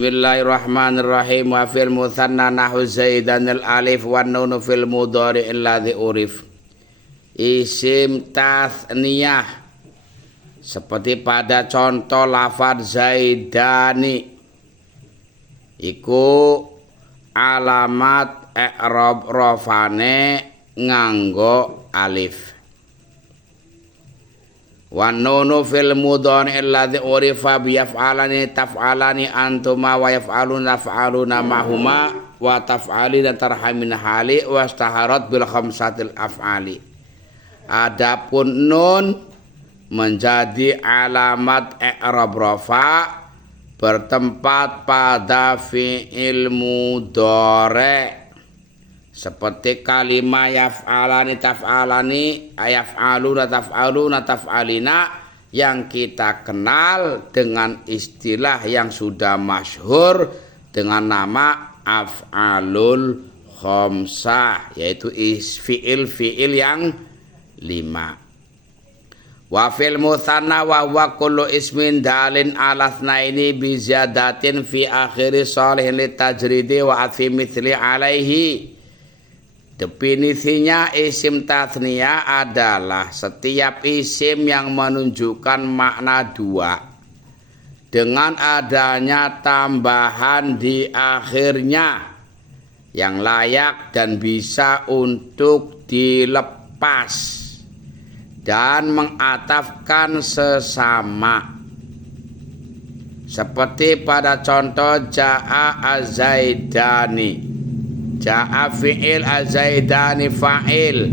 Bismillahirrahmanirrahim. Wa fil mutsanna nahu zaidan al alif wan nun fil mudhari alladhi urif. Isim tasniyah seperti pada contoh lafaz zaidani iku alamat i'rab rafane nganggo alif. Wa nunu fil mudhari alladhi urifa bi yaf'alani taf'alani antuma wa yaf'aluna taf'aluna mahuma wa taf'alina tarhamin hali wa istaharat bil khamsatil af'ali. Adapun nun menjadi alamat i'rab rafa bertempat pada fi'il mudhari seperti kalimat yaf'alani taf'alani ayaf'aluna taf'aluna taf'alina yang kita kenal dengan istilah yang sudah masyhur dengan nama af'alul khamsah, yaitu fi'il yang 5. Wa fil mutsanna wa huwa kullu ismin dalin ala tsnaini bi ziyadatin fi akhiri shalihin litajridi wa atfi mithli alaihi. Definisinya isim tasniyah adalah setiap isim yang menunjukkan makna dua dengan adanya tambahan di akhirnya yang layak dan bisa untuk dilepas dan mengatafkan sesama. Seperti pada contoh ja'a az-zaidani. Ja'a fi'il az-zaidani fa'il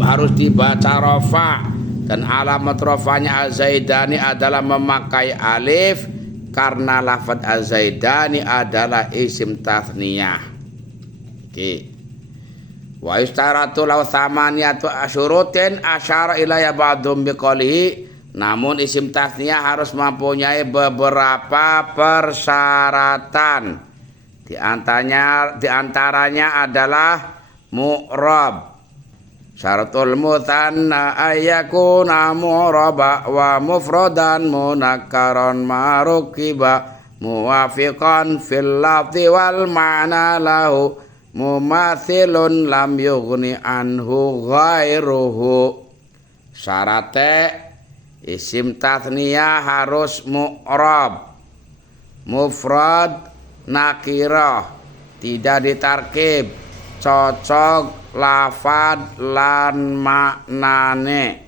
harus dibaca rafa dan alamat rafanya az-zaidani adalah memakai alif karena lafaz az-zaidani adalah isim tasniyah. Oke. Wa istaratu law thamaniyatu asyurutin asyara ilaya ba'dhum biqalihi, namun isim tasniyah harus mempunyai beberapa persyaratan. Di antaranya adalah mu'rab. Syaratul mutsanna ayyakuna mu'raba wa mufradan munakkaran marukiba muwafiqan fil lafzi wal ma'na lahu mumathilun lam yughni anhu ghairuhu. Syaratnya isim tasniyah harus mu'rab, mufrad, nakirah, tidak ditarkib, cocok lafad lan maknane,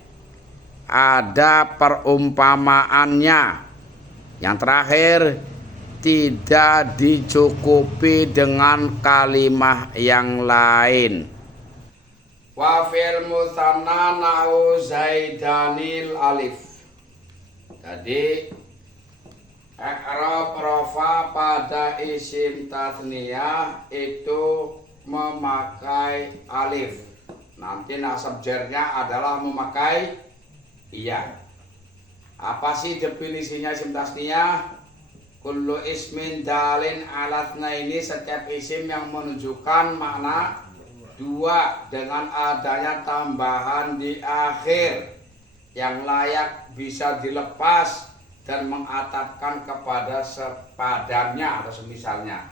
ada perumpamaannya. Yang terakhir, tidak dicukupi dengan kalimah yang lain. Wa fil mutsanna nahu zaidanil alif. Tadi i'rab rafa pada isim tasniyah itu memakai alif. Nanti nasab jarnya adalah memakai iya. Apa sih definisinya isim tasniyah? Kullu ismin dalin ala tsnaini, setiap isim yang menunjukkan makna dua dengan adanya tambahan di akhir yang layak bisa dilepas dan mengatafkan kepada sepadannya atau semisalnya.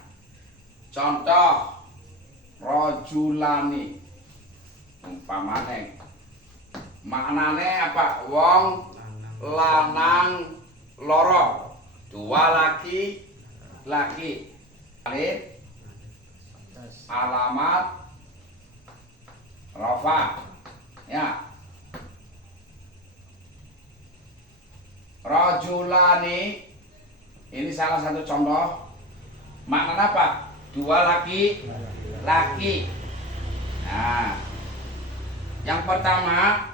Contoh rojulani, umpamane maknane apa? Wong lanang loro, dua laki alif alamat rafa ya. Rajulani ini salah satu contoh makna apa? Dua laki. Nah, yang pertama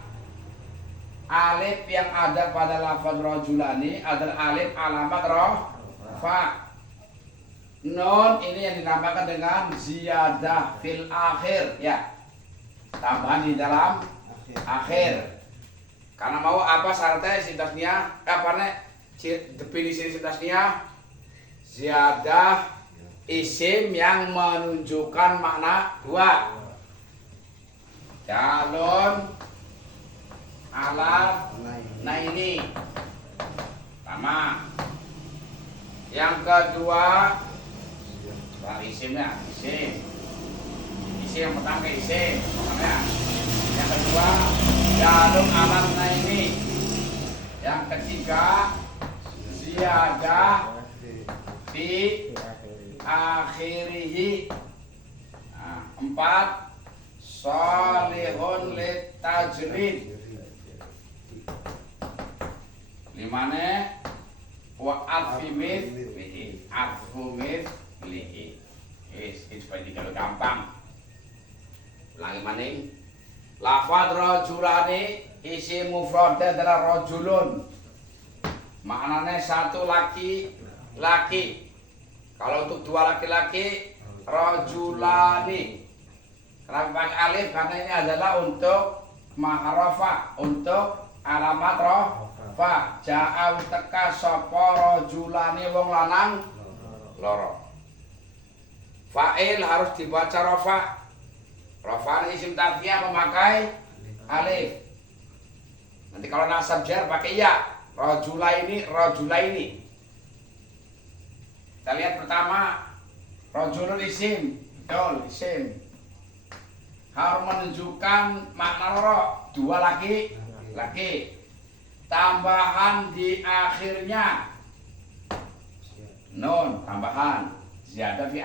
alif yang ada pada lafaz rajulani adalah alif alamat rafa. Nun ini yang dinamakan dengan ziyadah fil akhir ya, tambahan di dalam akhir. Karena mau apa syaratnya isim tasniyah? Definisi isim tasniyah ziyadah isim yang menunjukkan makna dua. Calon ala nah ini sama Yang kedua, isimnya, isim yang pertama isim, makanya. Yang kedua, jaluk alamna ini. Yang ketiga, ziyadah fi akhirihi. Nah, 4, sholihun litajrid. 5, wa atfimit lihi, atfumit lihi. Itu seperti kalau gampang. Ulangi maning. Lafadz rajulani isi mufradnya adalah rajulun. Maknanya satu laki-laki. Kalau untuk dua laki-laki, rajulani. Kenapa pakai alif? Karena ini adalah untuk ma'rafah, untuk alamat rofa. Ja'a teka sapa rajulani wong lanang loro. Fa'il harus dibaca rofa. Rofa isim tafiyah memakai alif. Nanti kalau nasab jar pakai ya. Rajulaini. Kita lihat pertama, rajulun isim, isim. Harus menunjukkan makna loro, dua laki. Tambahan di akhirnya nun, tambahan ziyadah fi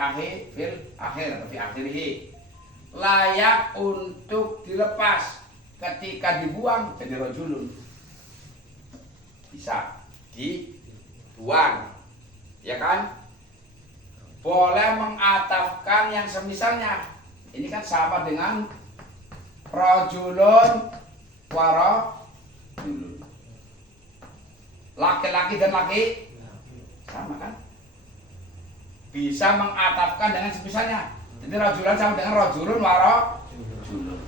akhirihi. Layak untuk dilepas, ketika dibuang jadi rajulun. Bisa dibuang, ya kan? Boleh mengatafkan yang semisalnya. Ini kan sama dengan rajulun warajulun. Laki-laki dan laki sama kan? Bisa mengatafkan dengan semisalnya. Jadi rajulan sama dengan rajulun warajulun.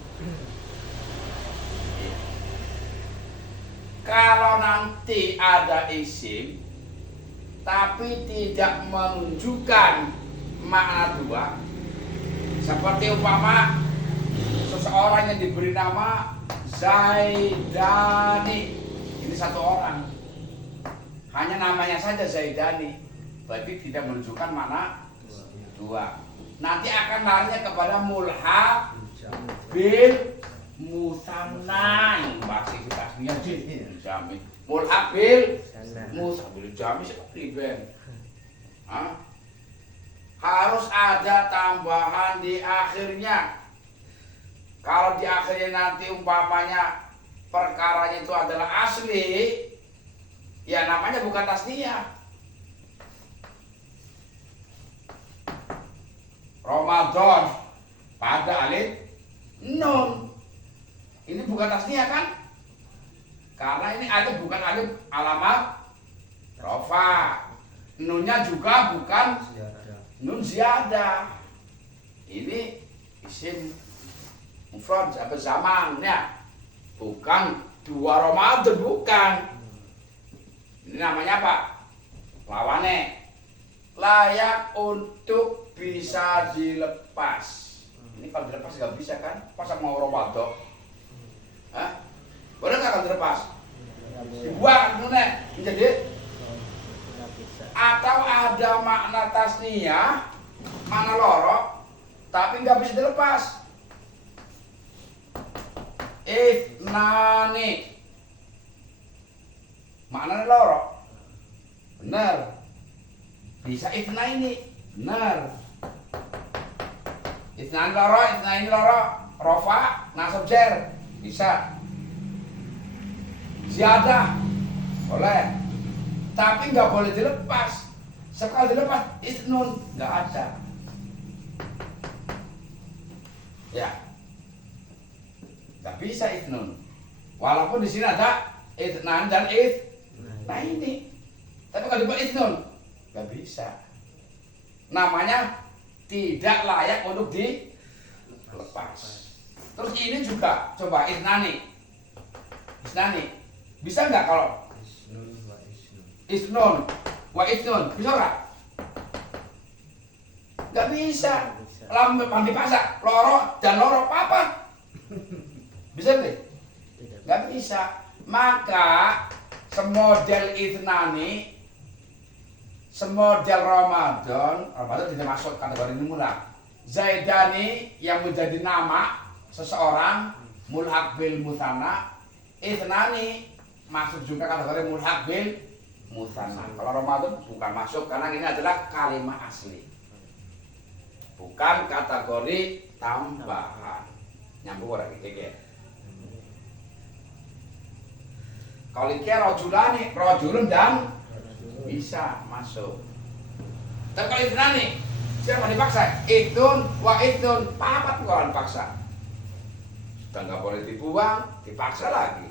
Kalau nanti ada isim tapi tidak menunjukkan makna dua, seperti umpama seseorang yang diberi nama Zaidani, ini satu orang, hanya namanya saja Zaidani, berarti tidak menunjukkan makna dua. Nanti akan larinya kepada mulhaq bil musanna, bahasa aslinya jamin. Mulhaq bil musanna bil jamin seperti ben. Harus ada tambahan di akhirnya. Kalau di akhirnya nanti umpamanya perkaranya itu adalah asli, ya namanya bukan tasniyah. Ramadan pada alif nun. Ini bukan tasniyah kan? Karena ini alif bukan alif alamat rofa. Nunnya juga bukan nun ziyadah. Ini isim mufrad apa zamannya. Bukan dua Ramadan, bukan. Ini namanya apa? Lawannya layak untuk bisa dilepas. Ini kalau dilepas nggak bisa kan? Masa mau Ramadan? Hah? Boleh nggak kalau dilepas? Dibuang nunnya menjadi, atau ada makna tasniyah, makna loro, tapi nggak bisa dilepas. Ithnani, maknanya loro, benar. Bisa ithnaini, benar. Ithnani loro, rofa, nasab jar, bisa. Ziyadah, boleh. Tapi nggak boleh dilepas. Sekali dilepas, ithnun, nggak ada. Ya, nggak bisa ithnun. Walaupun di sini ada ithnan dan ini. Tapi kalau dibuat ithnun, nggak bisa. Namanya tidak layak untuk dilepas. Terus ini juga, coba ithnani, bisa nggak kalau isnun wa isnun, bisa nggak? Nggak bisa. Lam dipaksa loro dan loro apa? Bisa nggak? Nggak bisa. Maka semodel ithnani semodel Ramadan tidak masuk kategori mulhaq. Zaidani yang menjadi nama seseorang mulhaq bil musanna, ithnani masuk juga kategori mulhaq bil musanna. Kalau Ramadan bukan masuk karena ini adalah kalimat asli, bukan kategori tambahan. Nyambung orang gitu. Kalau iki rajulani, rajulun dan bisa masuk. Tapi kalau ithnani siapa dipaksa? Itun wa itun, papat kawan paksa. Sudah nggak boleh dibuang, dipaksa lagi.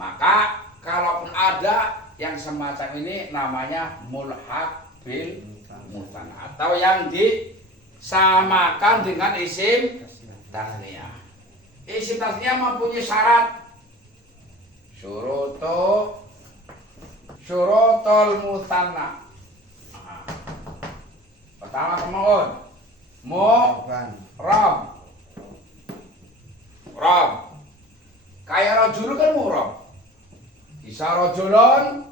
Maka kalaupun ada yang semacam ini namanya mulhaq bil musanna atau yang disamakan dengan isim tasniyah. Isim tasniyah mempunyai syarat syurutul musanna. Pertama kemohon rob kayak rajul kan mu'rab, bisa rajulun,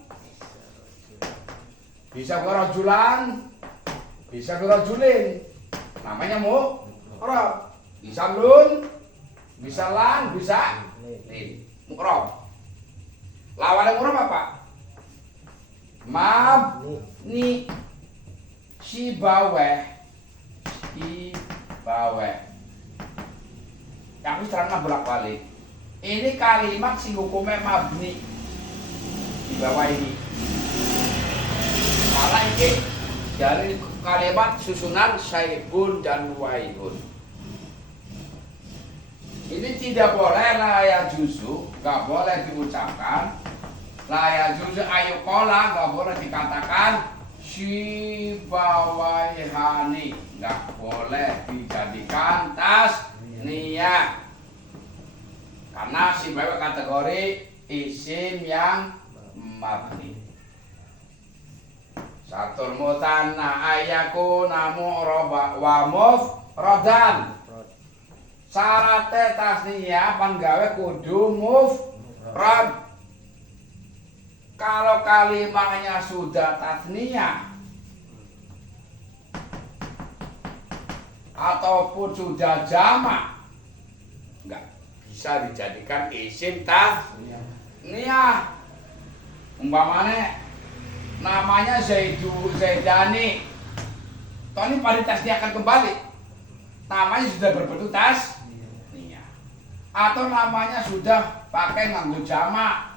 bisa rajulan, bisa rajulin, namanya mu'rab. Bisa lun, bisa lan, bisa lin, mu'rab. Lawannya mu'rab apa? Mabni, Sibaweh. Yang terang bolak-balik. Ini kalimat sing hukumnya mabni di bawah ini. Malah ini dari kalimat susunan syaibun dan waibun. Ini tidak boleh la juzu, nggak boleh diucapkan. La juzu ayukola, nggak boleh dikatakan Sibawaihani, nggak boleh dijadikan tasniyah karena Sibawai kategori isim yang mabni. Satul mutanna ayakuna mu'raba wa mufradan. Syaratnya tasniyah penggawe kudu mufrad. Kalau kalimatnya sudah tasniyah ataupun sudah jamak, enggak bisa dijadikan isim tasniyah. Umpamanya namanya Zaidani, Tony pada tasniyahkan kembali, namanya sudah berbentuk tasniyah. Atau namanya sudah pakai nganggo jamak,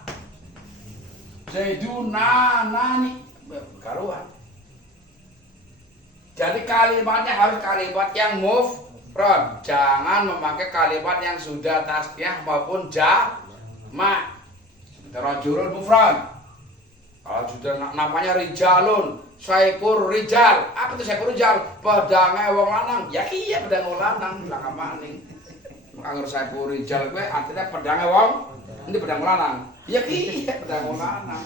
Zaiduna nani karuan. Jadi kalimatnya harus kalimat yang mufrad, jangan memakai kalimat yang sudah tasniyah maupun jamak. Seperti rajulun mufrad. Kalau sudah namanya rijalun, saipur rijal. Apa itu saipur rijal? Pedangnya wong lanang. Ya iya pedang wong lanang, belakang maning. Anggur saipur rijal gue artinya pedangnya wong, ini pedang wong lanang. Ya iya pedang wong lanang.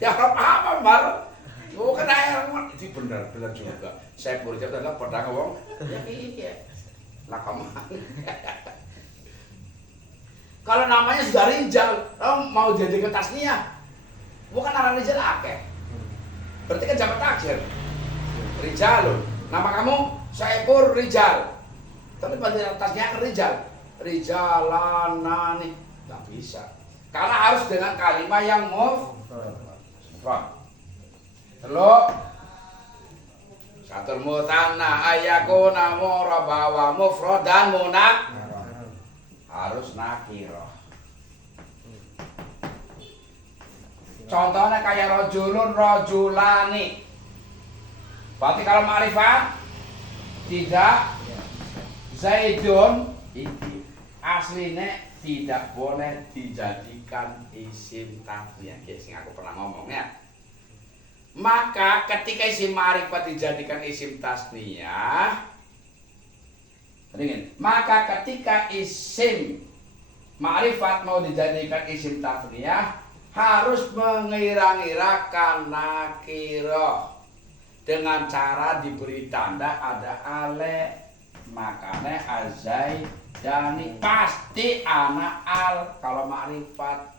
Ya apa Mar? Bukan air itu benar juga. Saipur rijal adalah pedang wong. Ya iya. Belakang maning. Kalau namanya sudah rijal, mau jadi ke tasniyah, bukan arah rijal akeh. Berarti kan jamak taksir. Rijalun. Nama kamu Saipur Rijal. Tapi pada tasniyah ke rijal. Rijalanani. Nggak bisa. Karena harus dengan kalimat yang mufrad. Teluk. Satul mutanna ayakuna muraba wa mufradan munak. Harus nakirah. Contohnya kayak rajulun, rajulani. Berarti kalau ma'rifat tidak Zaidun itu aslinya tidak boleh dijadikan isim tasniyah. Yang aku pernah ngomongnya. Maka ketika isim ma'rifat dijadikan isim tasniyah, maka ketika isim ma'rifat mau dijadikan isim tasniyah harus mengira-ngirakan nakirah dengan cara diberi tanda ada ale. Makanya Azaidani pasti anak al kalau ma'rifat.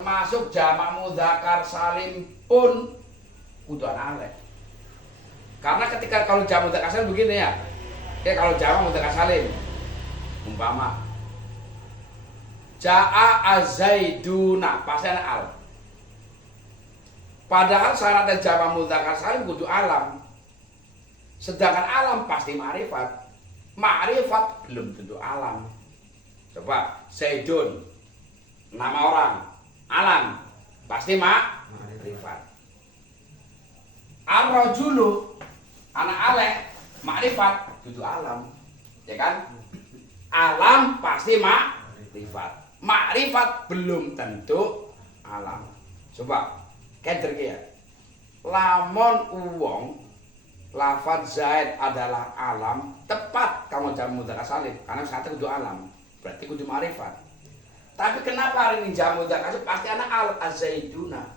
Masuk jamak mudzakkar salim pun kudu ana alif. Karena ketika kalau jamak mudzakkar salim begini ya. Kalau jamak mudzakkar salim umpama Ja'a az-zaiduna pasti ana al. Padahal syaratnya jamak mudzakkar salim kudu alam. Sedangkan alam pasti ma'rifat. Ma'rifat belum tentu alam. Coba Zaidun nama orang, alam pasti ma'rifat. Ar-rajulu anak alek ma'rifat kudu alam. Ya kan? Alam pasti ma'rifat. Makrifat belum tentu alam. Coba keder ya. Lamun uwong lafaz zaid adalah alam, tepat kamu jamak mudzakkar salim karena satu kudu alam, berarti kudu makrifat. Tapi kenapa hari ini jamak mudzakkar pasti anak al-zaiduna?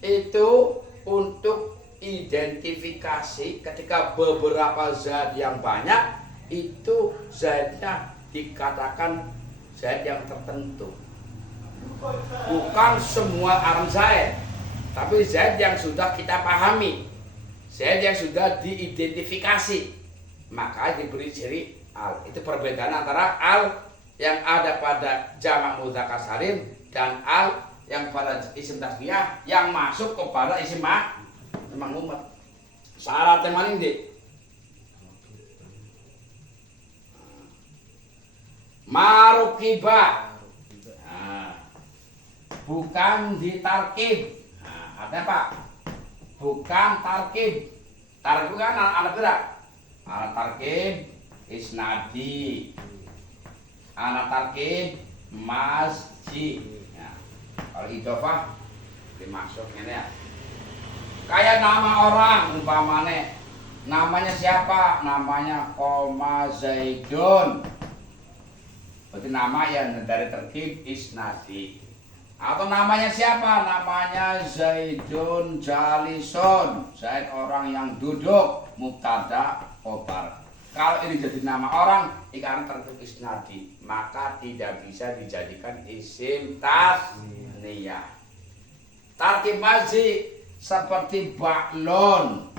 Itu untuk identifikasi ketika beberapa zat yang banyak itu zatnya dikatakan zat yang tertentu, bukan semua alam zat, tapi zat yang sudah kita pahami, zat yang sudah diidentifikasi, maka diberi ciri al. Itu perbedaan antara al yang ada pada jamak mudzakkar salim dan al yang pada isim tasniyah yang masuk kepada isim ma'mum. Syaratnya mana ini? Marukiba, bukan ditarkib. Artinya apa? Bukan tarkib. Tarkib kan anak gerak. Anak tarkib isnadi, anak tarkib masjid. Kalau idhofah dimasuk ini ya. Kayak nama orang umpamane, namanya siapa? Namanya Koma Zaidun. Berarti nama yang dari terkib isnadi. Atau namanya siapa? Namanya Zaidun Jalison. Zaid orang yang duduk, mubtada khobar. Kalau ini jadi nama orang, ikan terkib isnadi, maka tidak bisa dijadikan isim tasniyah. Tarkib mazi seperti baklon,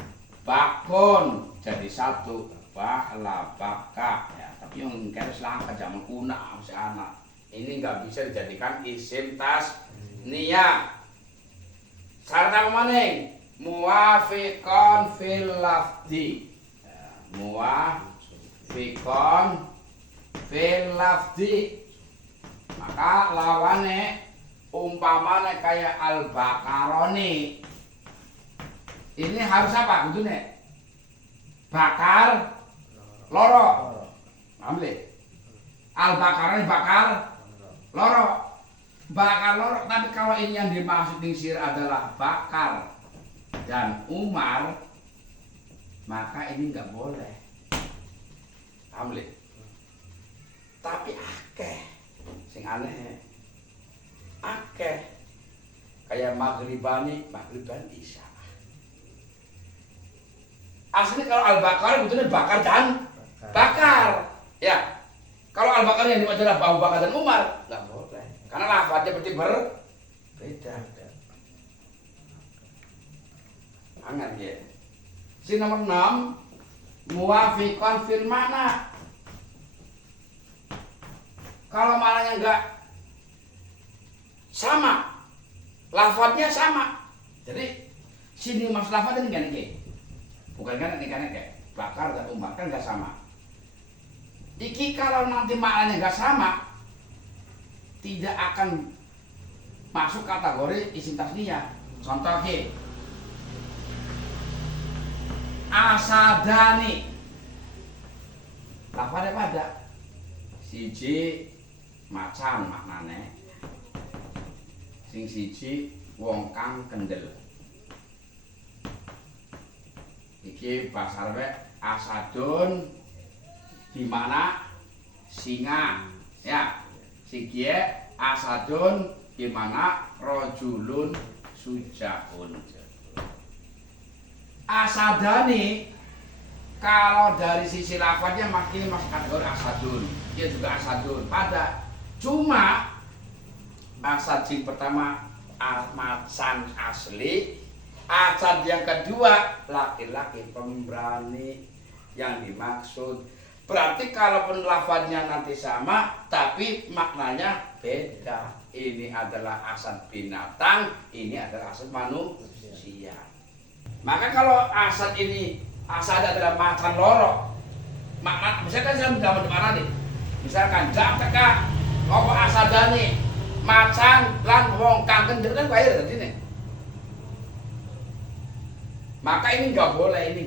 bakon jadi satu, bakla, baka. Yang harus langkah zaman kuna masih anak ini nggak bisa dijadikan isim tasniyah. Syarat apa maning? Muwafiqon fil lafzi. Muwafiqon fil lafzi. Maka lawane umpamane kayak al-bakaroni. Ini harus apa? Kudune bakar loro. Ambil al-bakaran bakar loro, bakar loro. Tapi kalau ini yang dimaksud dingsir adalah bakar dan Umar, maka ini nggak boleh. Ambil. Tapi akeh, sing aneh, akeh kayak maghribani isya. Aslinya kalau al-bakar betulnya bakar dan bakar. Ya, kalau al-bakar yang dimaksud adalah Abu Bakar dan Umar, nggak boleh. Karena lafadznya berarti berbeda. Angan ya. Si nomor 6, muwafiqan fil makna. Kalau maknanya enggak sama, lafadznya sama. Jadi sini maksud lafadznya ini kan ini. Bukan kan ini bakar dan Umar kan enggak sama. Iki kalau nanti maknanya nggak sama, tidak akan masuk kategori isim tasniyah. Contohnya, asadani, lafadznya pada siji macam maknanya, sing siji wong kang kendel. Iki bahasa Arab asadun di mana singa ya, sigie asadun di mana rojulun sujaun. Asadani kalau dari sisi lafadznya makin masuk kategori asadun, dia juga asadun pada, cuma Asad yang pertama macan asli, asad yang kedua laki-laki pemberani yang dimaksud. Berarti kalaupun lafadznya nanti sama tapi maknanya beda. Ini adalah asad binatang, ini adalah asad manusia. Maka kalau asad ini asad adalah macan loro, makna misalkan saya dalam mana nih? Misalkan jak teka apa asadane macan lan wong kang kendel kan kaya tadi nih. Maka ini nggak boleh.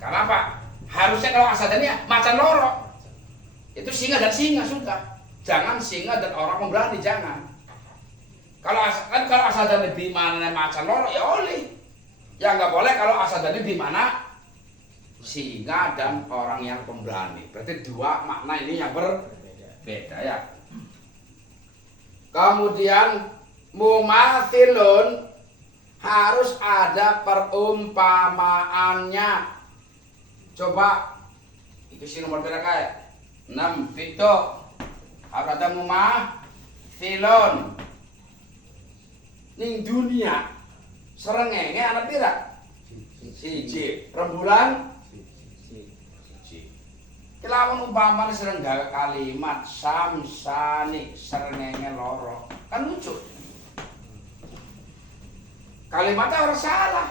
Karena apa? Harusnya kalau asadane macan loro. Itu singa dan singa sudah. Jangan singa dan orang pemberani, jangan. Kalau asadane di mana macan loro ya oleh. Ya nggak boleh kalau asadane di mana singa dan orang yang pemberani. Berarti dua makna ini yang berbeda ya. Kemudian mumathilun harus ada perumpamaannya. Coba itu sih nomor berapa ya? 6 itu harus ada mumathilun. Ning dunia serengenge anak pira? Siji. Rembulan siji. Kelawan umpamane sering gawe kalimat samsani srengenge loro. Kan lucu. Kalimatnya orang salah.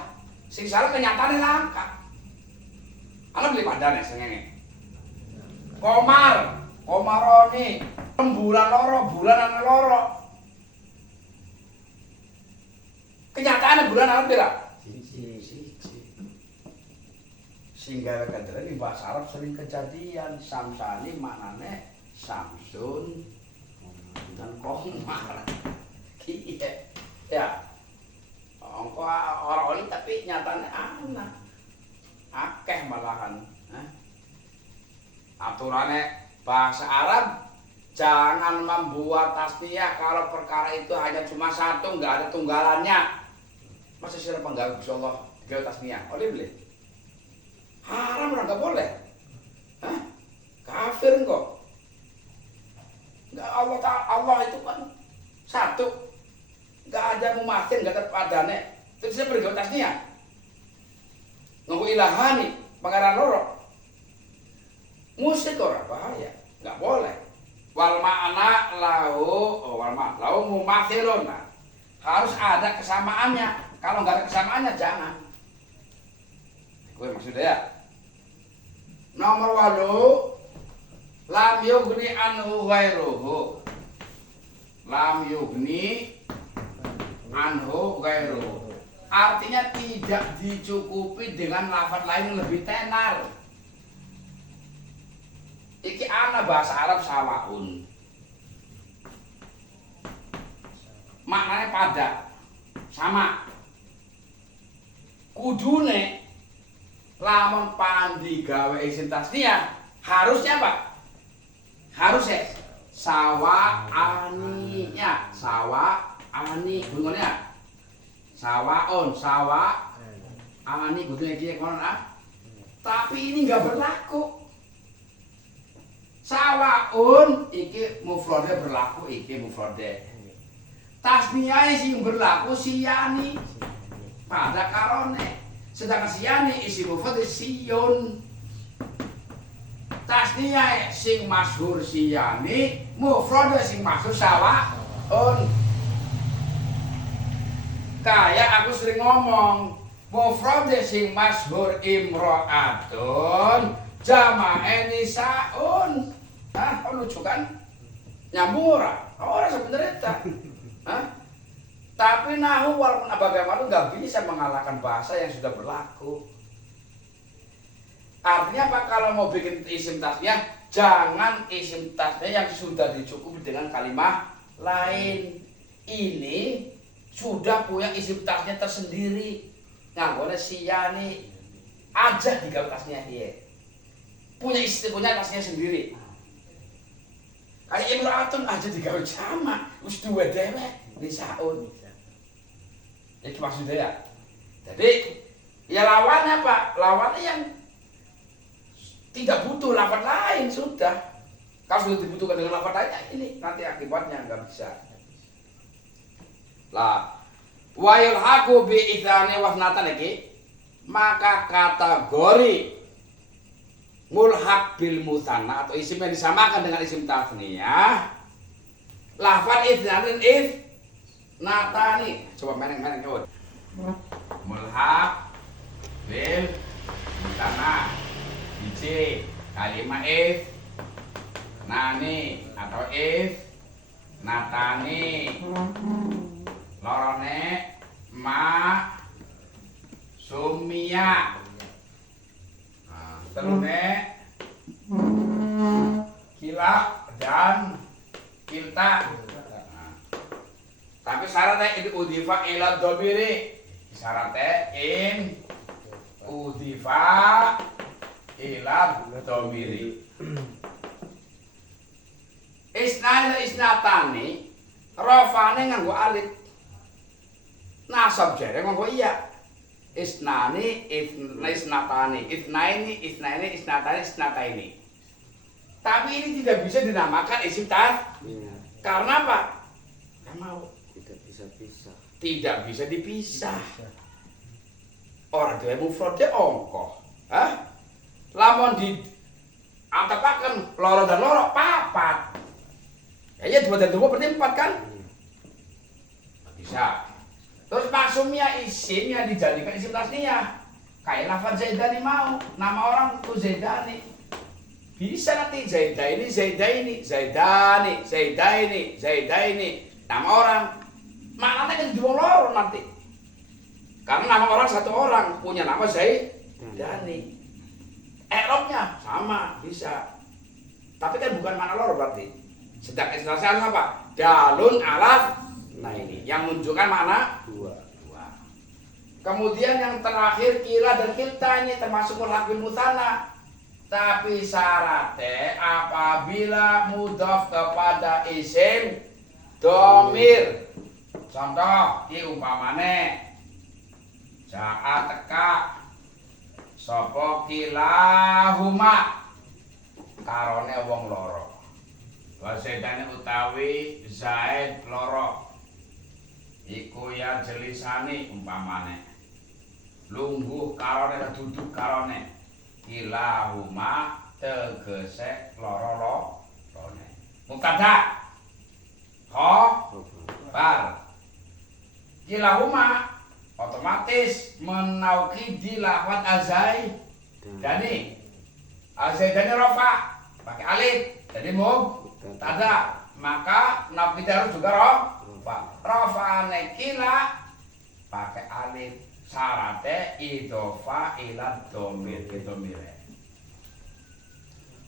Sing salah kenyataannya langka. Ana beli padane srengenge. Komaroni, rembulan loro, bulan ana loro. Kenyataannya bulan ana pira? Siji. Sehingga kadang di bahasa Arab sering kejadian samsani maknanya samsun dan komar. Iya, ya. Orang tapi nyatanya anak, akeh malahan. Aturannya bahasa Arab jangan membuat tasniyah kalau perkara itu hanya cuma satu, nggak ada tunggalannya. Masa siapa nggak bisa Allah tiga tasniyah? Oleh beli. Haram orang nggak boleh. Hah? Kafir kok. Nggak Allah itu kan satu. Nggak ada mumathil, nggak ada padane. Terus saya pergi tasnya. Ngomong ilahani, pengarang loro. Musik orang bahaya, nggak boleh. Wal ma'ana lahu mumathilun. Harus ada kesamaannya. Kalau nggak ada kesamaannya jangan. Gue maksudnya ya. Nomor 8 lam yughni anhu ghairuhu. Lam yughni anhu ghairuhu. Artinya tidak dicukupi dengan lafaz lain yang lebih tenar. Iki ana bahasa Arab sawaun. Maknanya pada, sama. Kudune lamun pandi gawe isim tasniyah harusnya apa? Harusnya sawaani ya, sawaani bungonya. Sawaon, sawaani kudune iki kono ah. Tapi ini enggak berlaku. Sawaun iki mufrade berlaku, iki mufrade. Tasniyah sing berlaku siyani pada karone. Sedangkan siyani isi mufrad siyun. Tasniyah sing masyhur siyani, mufrad sing masyhur sawaun. Kayak aku sering ngomong, mufrad sing masyhur imro'atun, jama'e nisaun. Hah, lucu kan? Nyambung ora? Ora sebenarnya tak. Hah? Tapi nahu walaupun bagaimana nggak bisa mengalahkan bahasa yang sudah berlaku. Artinya apa? Kalau mau bikin isim tasniyah, jangan isim tasniyah yang sudah dicukupi dengan kalimat lain. Ini sudah punya isim tasniyah tersendiri. Nggak siyani aja digawe tasniyah dia. Punya tasniyah sendiri. Kayak imro'atun aja digawe jamak, wis duwe dewek nisaun. Itu maksudnya ya. Jadi ya lawannya apa? Lawannya yang tidak butuh lafaz lain sudah. Kalau sudah dibutuhkan dengan lafaz lain, ini nanti akibatnya nggak bisa. Lah wa yulhaqu bi itsani wasnatan iki maka kategori mulhaq bil musanna atau isim yang disamakan dengan isim tasniyah lafal itsnanin natani. Coba meneng coba. Mulhaq bil musanna biji kalimat nani atau natani lorone ma sumia telune kila dan kilta. Tapi syaratnya ini udhifa ila dhamiri. Syaratnya in udhifa ila dhamiri. Isnani isnatani rafane nganggo alif. Nasab jere nganggo iya. Isnani isnatani isnaini isnataini. Tapi ini tidak bisa dinamakan isim karena apa? Mau tidak bisa dipisah. Orang dhewe mufrad angka. Lamun di antepaken loro dan loro papat. Ya dua dan dua berarti 4 kan? Bisa. Terus maksumnya isim yang dijadikan isim tasniyah. Kayak lafaz Zaidani mau, nama orang itu Zaidani. Bisa nanti Zaidaini, Zaidaini. Nama orang. Maknanya kan dua loro nanti. Karena nama orang satu orang punya nama Zaidani. I'rabnya sama bisa. Tapi kan bukan makna loro berarti. Sedang istilahnya apa? Dalun ala nah ini yang menunjukkan makna dua. Kemudian yang terakhir kila dan kilta ini termasuk mulhaq bil musanna. Tapi syaratnya apabila mudhaf kepada isim dhamir. Contoh iki umpamane ja'a teka sapa kilahuma karone wong loro. Wasedane utawi Zaid loro. Iku ya jelisane umpamane. Lungguh karone duduk karone. Kilahuma tegese loro-lorone. Mubtada. Khabar. Kilahuma otomatis menaukidi lafaz Azaidani. Azaidani rafa pakai alif. Jadi mubtada, maka naukidi harus juga rafa'ane kila pakai alif. Syaratnya idhofa ila dhamir dhamire.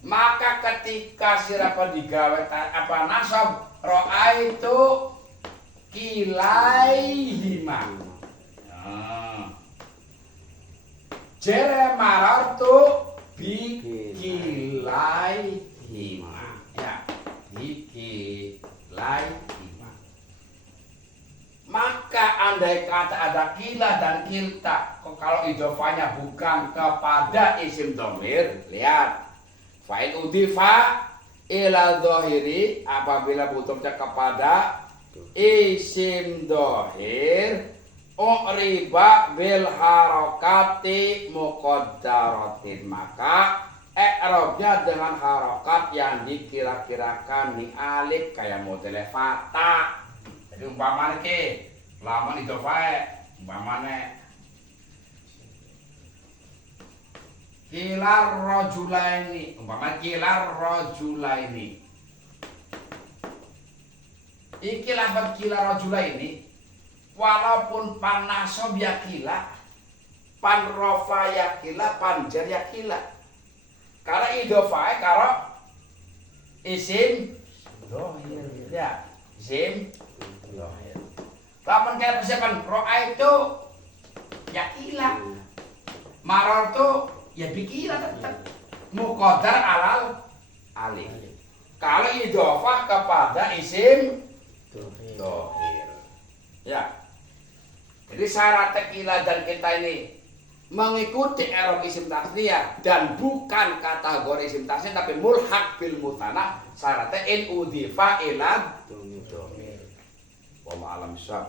Maka ketika sirapa digawe apa nasab ra'aitu kilaihima. Jere marartu bi kilaihima. Ya, bi kilaihima. Maka andai kata ada kila dan kilta, kalau idhofanya bukan kepada isim dhamir, lihat. Fa'in udhifa ila dhahiri apabila butuhnya kepada isim dhahir u'riba bil harakati muqaddaratin, maka i'rabnya dengan harokat yang dikira-kirakan ni alif kayak model fata. Jadi umpamane ki lamun idhofae umpamane kilar rajulaini, umpamane kilar rajulaini. Iki lafaz kilar rajulaini walaupun pan nasab ya kila, pan rafa ya kila, pan jar ya kila. Karena idhofae karo isim dhahir ya, isim dhahir. Lamun kaya persiapan ro'a itu ya kila, maror itu ya bikila tetap muqaddar alal alif. Kalau idhofah kepada isim dhahir. Ya. Jadi syarat kila dan kita ini mengikuti i'rab isim tasniyah dan bukan kategori isim tasniyah tapi mulhaq bil musanna. Syaratnya in udhifa ila dhamir. Wallahu a'lam bishawab.